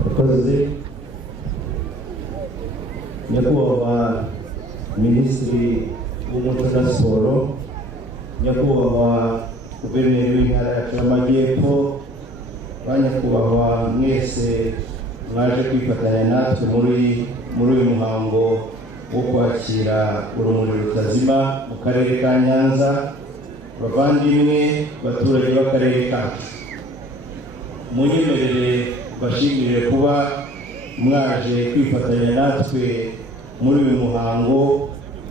Abakozi, nyakubahwa Minisitiri w'Umuco na Siporo, nyakubahwa Guverineri w'Intara yacu y'Amajyepfo, banyakubahwa mwese mwaje kwifatanya natwe muri uyu muhango wo kwakira urumuri rutazima mu karere ka Nyanza. Bavandimwe baturage b'akarere kacu, munyemerere bashimire kuba mwaje kwifatanya natwe muri uyu muhango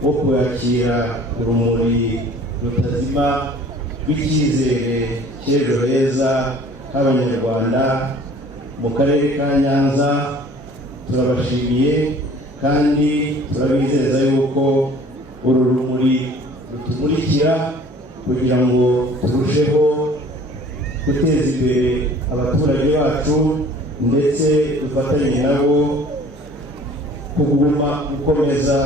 wo kwakira urumuri rutazima rw'icyizere cy'ejo heza h'Abanyarwanda mu karere ka Nyanza. Turabashimiye kandi turabizeza yuko uru rumuri rutumurikira kugira ngo turusheho guteza imbere abaturage bacu ndetse dufatanye nabo kuguma gukomeza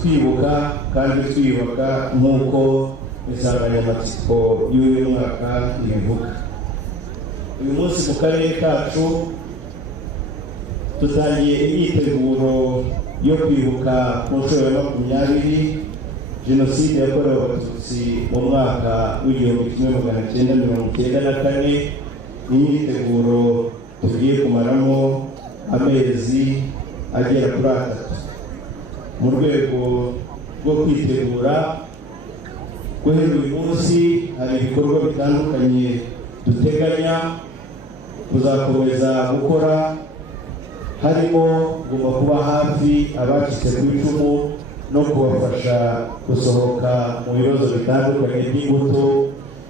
twibuka kandi twiyubaka nk'uko insanganyamatsiko y'uyu mwaka ibivuga. Uyu munsi mu karere kacu tutangiye imyiteguro yo kwibuka ku nshuro ya 20 Jenoside yakorewe Abatutsi mu mwaka w'1994. Imyiteguro tugiye kumaramo amezi agera kuri 3 mu rwego rwo kwitegura. Guhera uyu munsi hari ibikorwa bitandukanye duteganya kuzakomeza gukora, harimo guma kuba hafi abacitse ku icumu no kubafasha gusohoka mu bibazo bitandukanye by'imbuto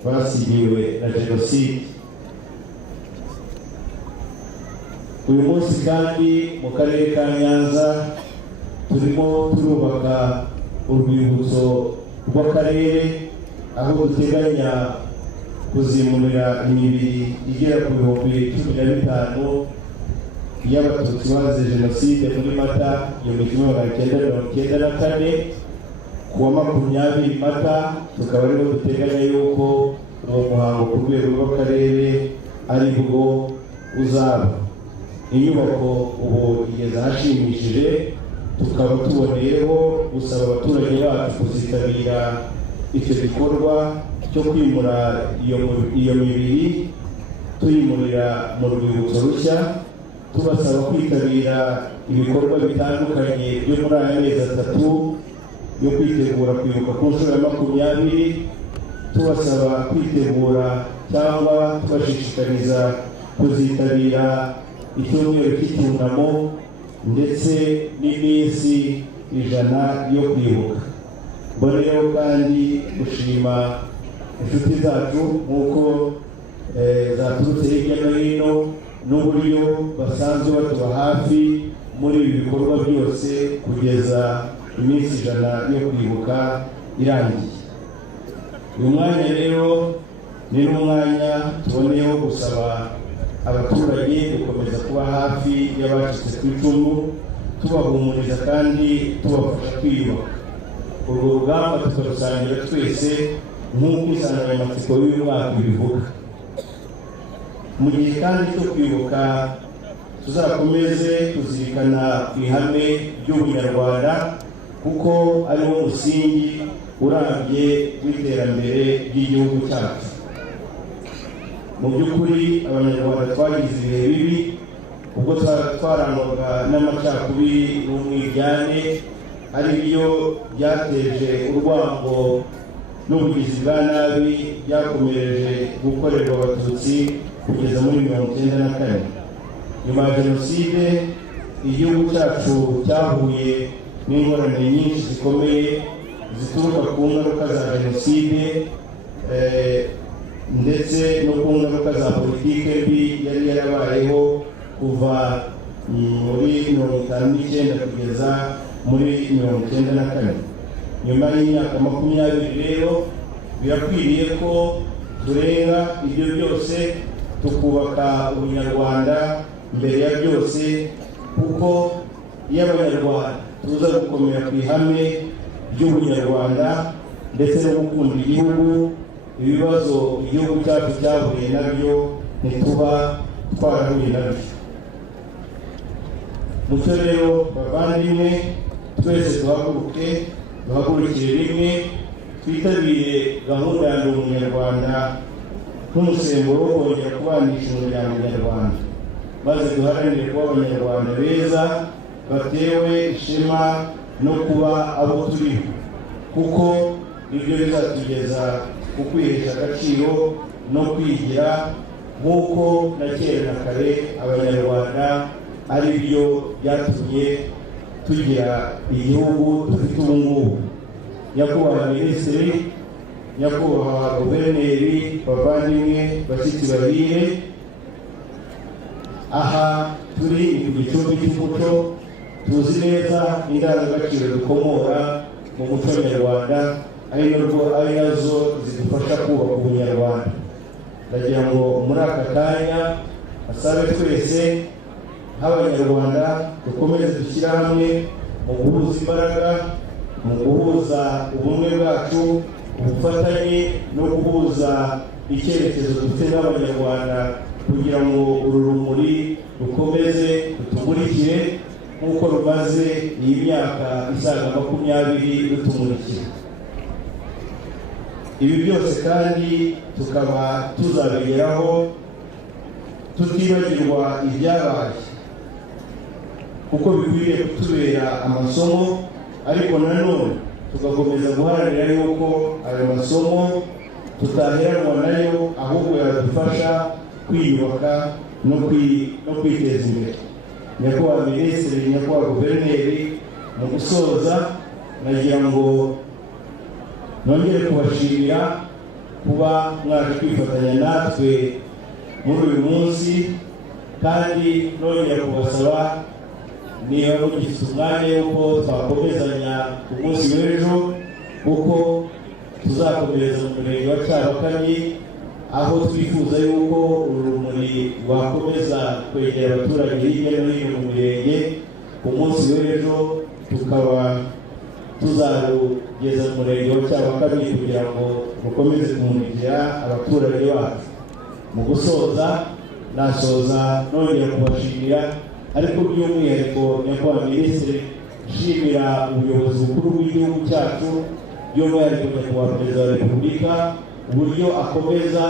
basigiwe na Jenoside. Uyu munsi kandi mu karere ka Nyanza turimo turubaka urwibutso rw'akarere, aho duteganya kuzimurira imibiri igera ku 15,000 y'Abatutsi bazize Jenoside muri Mata 1994. Kuwa 20 Mata tukaba ariho duteganya yuko uwo muhango ku rwego rw'akarere ari bwo uzaba. Inyubako ubu igeze ahashimishije, tukaba tuboneyeho gusaba abaturage bacu kuzitabira icyo gikorwa cyo kwimura iyo mibiri tuyimurira mu rwibutso rushya, tubasaba kwitabira ibikorwa bitandukanye byo muri aya mezi 3 yo kwitegura kwibuka ku nshuro ya 20, tubasaba kwitegura cyangwa tubashishikariza kuzitabira icyumweru cy'icyunamo ndetse n'iminsi 100 yo kwibuka. Mboneyeho kandi gushima inshuti zacu nk'uko zaturutse hirya no hino n'uburyo basanzwe batuba hafi muri ibi bikorwa byose kugeza iminsi 100 yo kwibuka irangiye. Uyu mwanya rero ni n'umwanya tuboneyeho gusaba abaturage gukomeza kuba hafi y'abacitse ku icumu, tubahumuriza kandi tubafasha kwiyubaka. Urwo rugamba tukarusangira twese nk'uko insanganyamatsiko y'uyu mwaka ibivuga. Mu gihe kandi cyo kwibuka tuzakomeze kuzirikana ku ihame ry'ubunyarwanda kuko ari wo musingi urambye w'iterambere ry'igihugu cyacu. Mu by'ukuri Abanyarwanda twagize ibihe bibi ubwo twarangwaga n'amacakubiri n'umwiryane, ari byo byateje urwango n'ubugizi bwa nabi byakomereje gukorerwa Abatutsi kugeza muri 1994. Nyuma ya Jenoside igihugu cyacu cyahuye n'ingorane nyinshi zikomeye zituruka ku ngaruka za Jenoside ndetse no ku ngaruka za politike mbi yari yarabayeho kuva muri 1959 kugeza muri 1994. Nyuma y'imyaka 20 rero birakwiriye ko turenga ibyo byose tukubaka ubunyarwanda mbere ya byose, kuko iyo Abanyarwanda tuza gukomera ku ihame ry'ubunyarwanda ndetse no gukunda igihugu, ibibazo igihugu cyacu cyahuye nabyo ntituba twarahuye nabyo. Mucyo rero bavandimwe, twese duhagurukire rimwe, twitabire gahunda ya Ndi Umunyarwanda nk'umusemburo wo kongera kubanisha umuryango nyarwanda, maze duharanire kuba abanyarwanda beza batewe ishema no kuba abo turiho, kuko nibyo bizatugeza ku kwihesha agaciro no kwigira, nk'uko na kera na kare abanyarwanda ari byo byatumye tugira igihugu dufite ubu ngubu. Nyakubahwa Minisitiri, nyakubahwa Guverineri, bavandimwe, bashyitsi bahire, aha turi ku gicumbi cy'umuco, tuzi neza indangagaciro dukomora mu muco nyarwanda, ari nazo zidufasha kubaka ubunyarwanda. Ndagira ngo muri aka kanya asabe twese nk'abanyarwanda dukomeze dushyira hamwe mu guhuza imbaraga, mu guhuza ubumwe bwacu, ubufatanye no guhuza icyerekezo dufite n'abanyarwanda, kugira ngo uru rumuri rukomeze rutumurikire nk'uko rumaze iyi myaka isaga 20 rutumurikira. Ibi byose kandi tukaba tuzabigeraho tutibagirwa ibyabaye, kuko bikwiriye kutubera amasomo, ariko nanone tugakomeza guharanira yuko ayo masomo tutaheranwa nayo, ahubwo yadufasha kwiyubaka no kwiteza imbere. Nyakubahwa Minisitiri, nyakubahwa Guverineri, mu gusoza nagira ngo nongere kubashimira kuba mwaje kwifatanya natwe muri uyu munsi, kandi nongera kubasaba niba mugifite umwanya yuko twakomezanya ku munsi w'ejo, kuko tuzakomereza mu murenge wa Cyabakami, aho twifuza yuko uru rumuri rwakomeza kwegera abaturage hirya no hino mu mirenge. Ku munsi w'ejo tukaba tuzarugeza mu murenge wa Cyabakami kugira ngo rukomeze kumurikira abaturage bacu. Mu gusoza, nasoza nongera kubashimira, ariko by'umwihariko nyakubahwa Minisitiri, nshimira ubuyobozi bukuru bw'igihugu cyacu, by'umwihariko nyakubahwa Perezida wa Repubulika, uburyo akomeza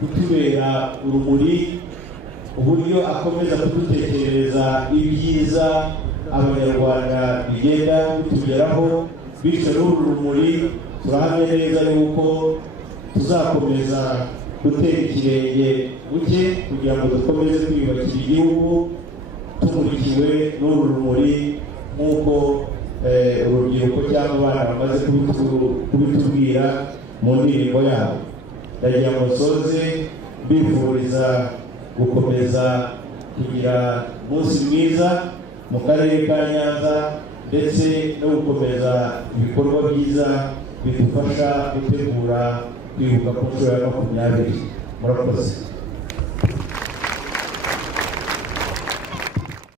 kutubera urumuri, uburyo akomeza kudutekerereza ibyiza abanyarwanda bigenda bitugeraho. Bityo n'uru rumuri turahamya neza yuko tuzakomeza gutera ikirenge buke kugira ngo dukomeze kwiyubakira igihugu tumurikiwe n'uru rumuri, nk'uko urubyiruko cyangwa abana bamaze kubitubwira mu ndirimbo yabo. Ndagira ngo nsoze mbifuriza gukomeza kugira umunsi mwiza mu karere ka Nyanza, ndetse no gukomeza ibikorwa byiza bidufasha gutegura kwibuka ku nshuro ya 20. Murakoze.